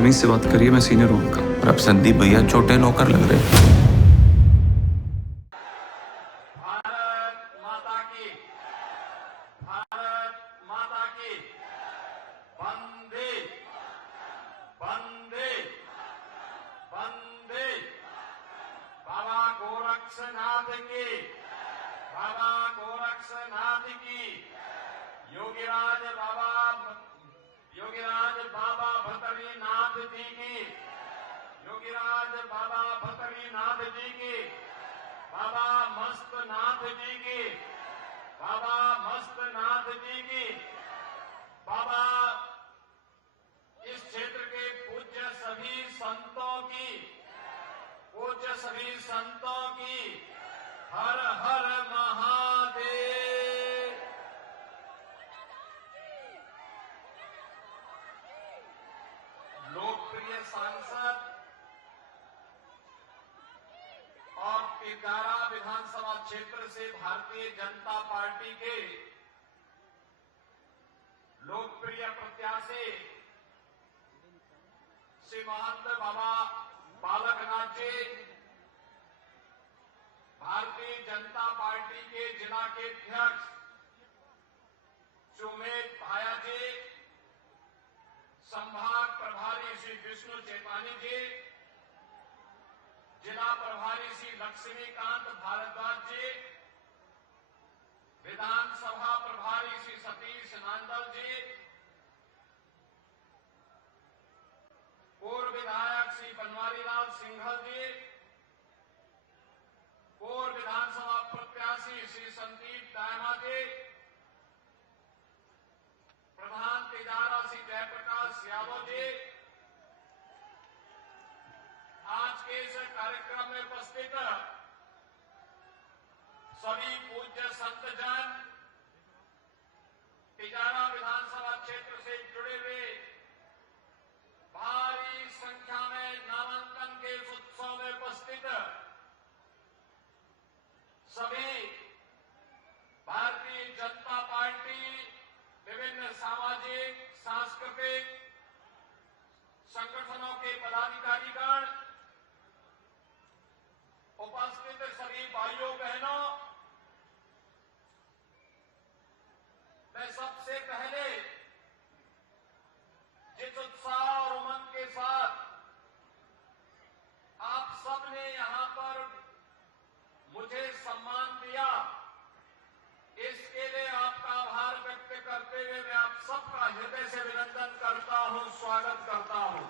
तमीज से बात करिए, मैं सीनियर हूँ उनका। और अब संदीप भैया छोटे नौकर लग रहे हैं। वंदे वंदे वंदे। बाबा गोरक्षनाथ की, बाबा गोरक्षनाथ की। योगीराज बाबा भतरीनाथ जी की, योगीराज बाबा भतरीनाथ जी की, बाबा मस्तनाथ जी की, बाबा मस्तनाथ जी की। बाबा इस क्षेत्र के पूज्य सभी संतों की, पूज्य सभी संतों की हर हर महादेव। लोकप्रिय सांसद और तिगारा विधानसभा क्षेत्र से भारतीय जनता पार्टी के लोकप्रिय प्रत्याशी श्री महंत बाबा बालकनाथ जी, भारतीय जनता पार्टी के जिला के अध्यक्ष सुमेध भाया जी, संभाग प्रभारी श्री विष्णु चेतानी जी, जिला प्रभारी श्री लक्ष्मीकांत भारद्वाज जी, विधानसभा प्रभारी श्री सतीश नांदल जी, पूर्व विधायक श्री बनवारी लाल सिंघल जी, पूर्व विधानसभा प्रत्याशी श्री संदीप दायमा जी, प्रधान तिजारा श्री जयप्रकाश यादव जी, आज के इस कार्यक्रम में उपस्थित सभी पूज्य संतजन, तिजारा विधानसभा क्षेत्र से जुड़े हुए भारी संख्या में नामांकन के इस उत्सव में उपस्थित सभी भारतीय जनता पार्टी विभिन्न सामाजिक सांस्कृतिक संगठनों के पदाधिकारीगण, उपस्थित सभी भाइयों बहनों, मैं सबसे पहले जिस उत्साह और उमंग के साथ आप सबने यहां पर मुझे सम्मान दिया, इसके लिए आपका आभार व्यक्त करते हुए मैं आप सबका हृदय से अभिनंदन करता हूं, स्वागत करता हूं।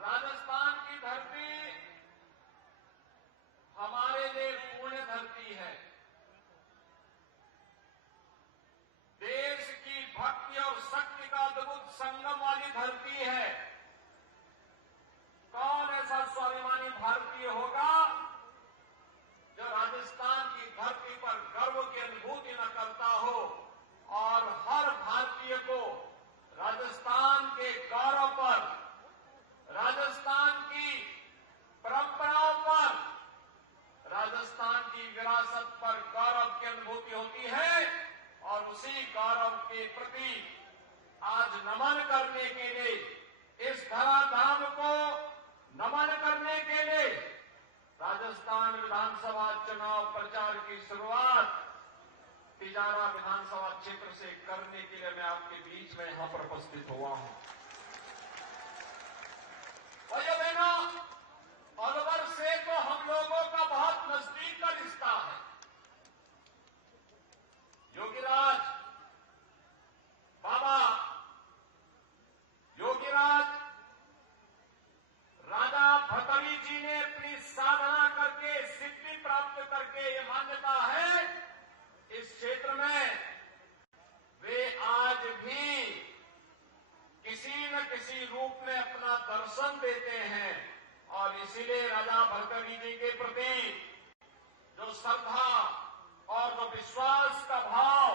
राजस्थान की धरती हमारे लिए पुण्य धरती है। देश की भक्ति और शक्ति का अद्भुत संगम वाली धरती है। कौन ऐसा स्वाभिमानी भारतीय होगा जो राजस्थान की धरती पर गर्व की अनुभूति न करता हो और हर भारतीय को राजस्थान के गौरव पर, राजस्थान की परंपराओं पर, राजस्थान की विरासत पर गौरव की अनुभूति होती है। और उसी गौरव के प्रति आज नमन करने के लिए, इस धराधाम को नमन करने के लिए राजस्थान विधानसभा चुनाव प्रचार की शुरुआत तिजारा विधानसभा क्षेत्र से करने के लिए मैं आपके बीच में यहां पर उपस्थित हुआ हूं। भाइयों बहनों, अलवर से तो हम लोगों का बहुत नजदीक का रिश्ता है। योगीराज बाबा, योगीराज राजा भतरी जी ने अपनी साधना करके, सिद्धि प्राप्त करके, ये मान्यता है इस क्षेत्र में वे आज भी किसी न किसी रूप में अपना दर्शन देते हैं। और इसीलिए राजा भतरी जी के प्रति जो श्रद्धा और जो विश्वास का भाव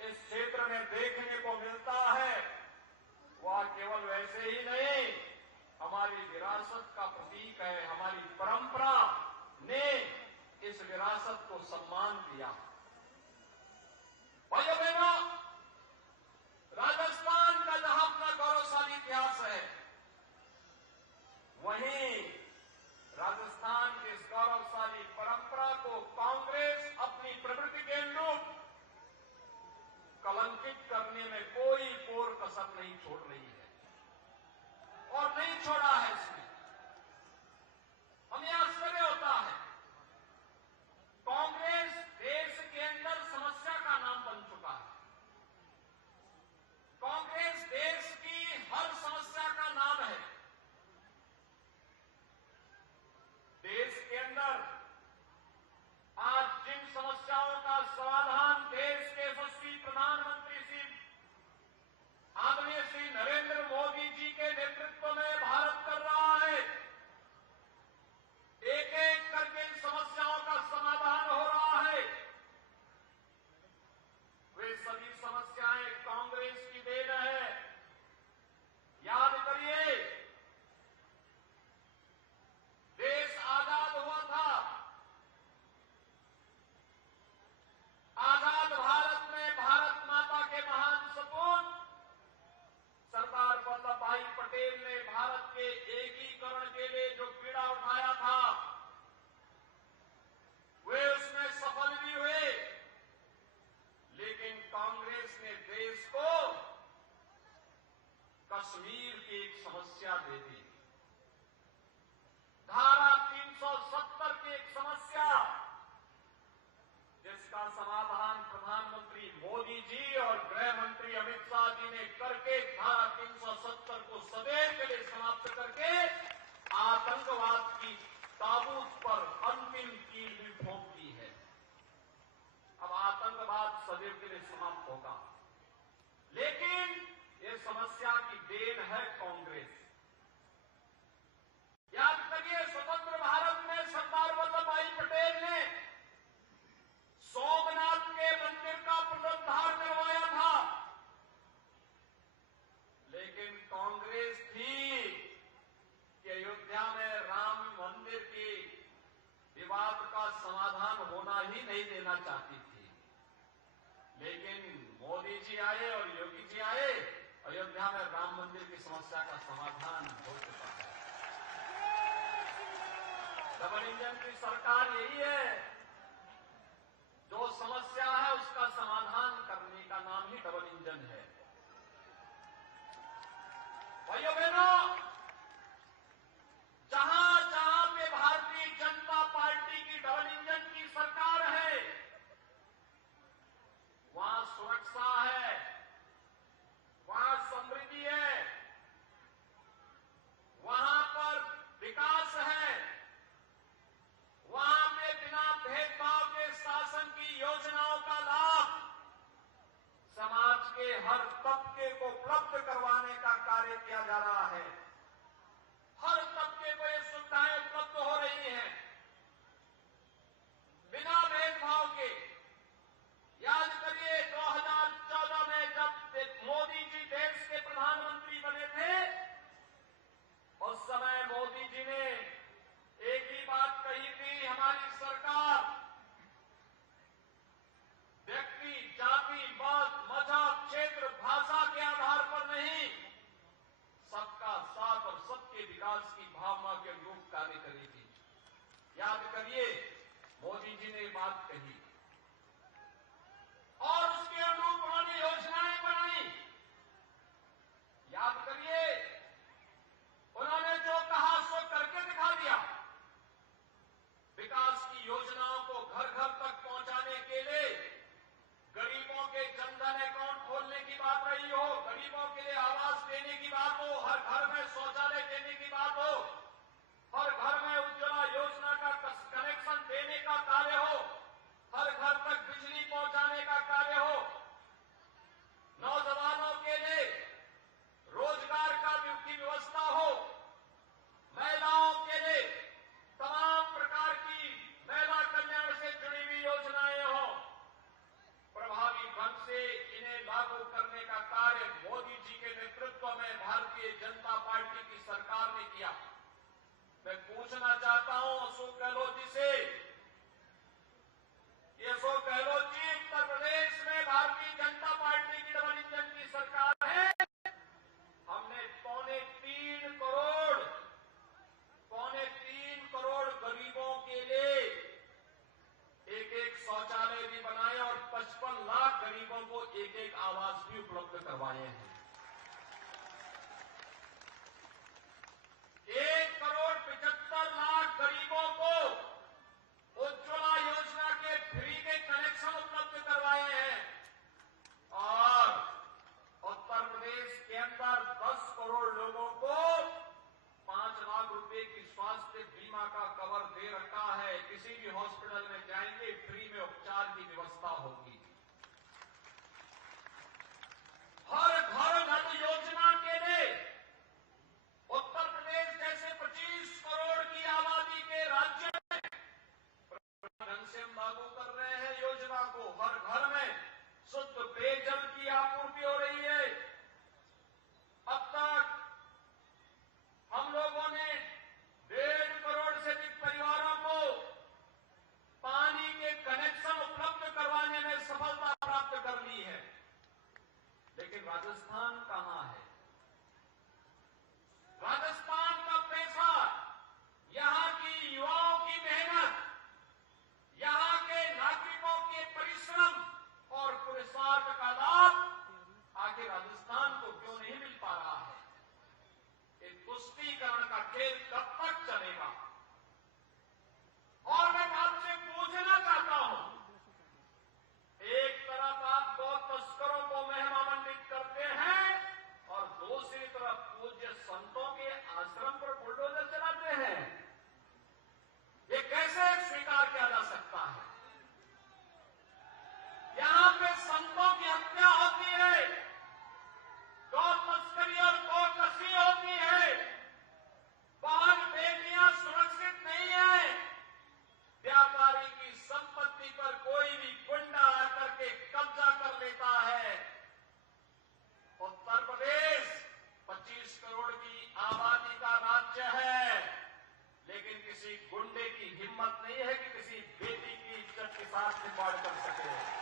इस क्षेत्र में देखने को मिलता है, वह केवल वैसे ही नहीं, हमारी विरासत का प्रतीक है। हमारी परंपरा ने इस विरासत को सम्मान दिया। भाइयों बहनों, राजस्थान करने में कोई कोर कसर नहीं छोड़ रही है और नहीं छोड़ा है इसने। हमें आश्चर्य होता है, कांग्रेस देश के अंदर समस्या का नाम बन चुका है। कांग्रेस देश की हर समस्या का नाम है। देश के अंदर आज जिन समस्याओं का समाधान देश के यशस्वी प्रधानमंत्री श्री आदरणीय श्री नरेंद्र मोदी जी के नेतृत्व में भारत कर रहा है, एक एक करके इन समस्याओं का समाधान हो रहा है। वे सभी समस्याएं कांग्रेस की देन है। याद करिए, देश आजाद हुआ था, आजाद भारत में भारत माता के महान सपूत सरदार वल्लभ भाई पटेल ने भारत के एकीकरण के लिए जो पीड़ा उठाया था, वे उसमें सफल भी हुए। लेकिन कांग्रेस ने देश को कश्मीर की एक समस्या दे दी, धारा 370 की एक समस्या, जिसका समाधान प्रधानमंत्री मोदी जी और गृह मंत्री अमित शाह जी ने करके धारा 370 को सदैव के लिए समाप्त करके आतंकवाद की ताबूत पर अंतिम कील भी ठोक दी है। अब आतंकवाद सदैव के लिए समाप्त होगा। लेकिन ये समस्या की देन है कांग्रेस। याद करिए, स्वतंत्र भारत में सरदार वल्लभ भाई पटेल ने सोमनाथ के मंदिर का पुनरुद्धार करवाया था, लेकिन कांग्रेस थी कि अयोध्या में राम मंदिर की विवाद का समाधान होना ही नहीं देना चाहती थी। लेकिन मोदी जी आए और योगी जी आए, अयोध्या में राम मंदिर की समस्या का समाधान हो चुका है। डबल इंजन की सरकार यही है। जो समस्या है उसका समाधान करने का नाम ही डबल इंजन है। भाइयों बहनों, जहां जहां पे भारतीय जनता पार्टी की डबल इंजन की सरकार है, वहां सुरक्षा है, वहां समृद्धि है, वहां पर विकास है, वहां पे बिना भेदभाव के शासन की योजनाओं का लाभ समाज के हर तबके को उपलब्ध करवाने का कार्य किया जा रहा है। हर तबके को ये सुविधाएं उपलब्ध हो रही हैं बिना भेदभाव के। याद करिए, 2014 में जब मोदी जी देश के प्रधानमंत्री बने थे, उस समय मोदी जी ने एक ही बात कही थी, हमारी सरकार व्यक्ति, जाति, मत, मजहब, क्षेत्र, भाषा के आधार पर नहीं, सबका साथ और सबके विकास की भावना के अनुरूप कार्य करेगी। याद करिए, मोदी जी ने बात कही और उसके अनुरूप उन्होंने योजनाएं बनाई। याद करिए, उन्होंने जो कहा सो करके दिखा दिया। विकास की योजनाओं को घर घर तक पहुंचाने के लिए गरीबों के जनधन अकाउंट खोलने की बात रही हो, गरीबों के लिए आवास देने की बात हो, हर घर में शौचालय देने की बात हो, हर घर में उज्ज्वला योजना का कनेक्शन देने का कार्य हो, हर घर तक बिजली पहुंचाने का कार्य हो, नौजवानों के लिए रोजगार की व्यवस्था हो, महिलाओं के लिए तमाम प्रकार की महिला कल्याण से जुड़ी हुई योजनाएं हो, प्रभावी ढंग से इन्हें लागू करने का कार्य मोदी जी के नेतृत्व में भारतीय जनता पार्टी की सरकार ने किया। मैं पूछना चाहता हूं अशोक गहलोत जी से, अशोक गहलोत उपलब्ध करवाए हैं। 1,75,00,000 गरीबों को उज्ज्वला योजना के फ्री के कनेक्शन उपलब्ध करवाए हैं और उत्तर प्रदेश के अंदर 10 करोड़ लोगों को 5 लाख रुपए की स्वास्थ्य बीमा का कवर दे रखा है। किसी भी हॉस्पिटल में जाएंगे फ्री में उपचार की व्यवस्था होगी। हर घर नल योजना के लिए उत्तर प्रदेश जैसे 25 करोड़ की आबादी के राज्य में ढंग से हम लागू कर रहे हैं योजना को। हर घर में शुद्ध पेयजल की आपूर्ति हो रही है। अब तक हम लोगों ने 1.5 करोड़ से अधिक परिवारों को पानी के कनेक्शन उपलब्ध करवाने में सफलता प्राप्त कर ली है। लेकिन राजस्थान कहां है? राजस्थान का पैसा, यहां की युवाओं की मेहनत, यहां के नागरिकों के परिश्रम और पुरुषार्थ का लाभ आगे राजस्थान को क्यों नहीं मिल पा रहा है? एक तुष्टीकरण का खेल कब तक चलेगा? और मैं आपसे पूछना चाहता हूं, एक तरफ आप गौ तस्करों को महिमा मंडित करते हैं और दूसरी तरफ पूज्य संतों के आश्रम पर बुलडोजर चलाते हैं। ये कैसे स्वीकार किया जा सकता है? यहां पे संतों की हत्या होती है, गौ तस्करी और गौ कसी होती है, वाहन बेटियां सुरक्षित नहीं है, व्यापारी की संपत्ति पर कोई भी गुंडा आकर के कब्जा कर लेता है। उत्तर प्रदेश 25 करोड़ की आबादी का राज्य है, लेकिन किसी गुंडे की हिम्मत नहीं है कि किसी बेटी की इज्जत के साथ खिलवाड़ कर सके।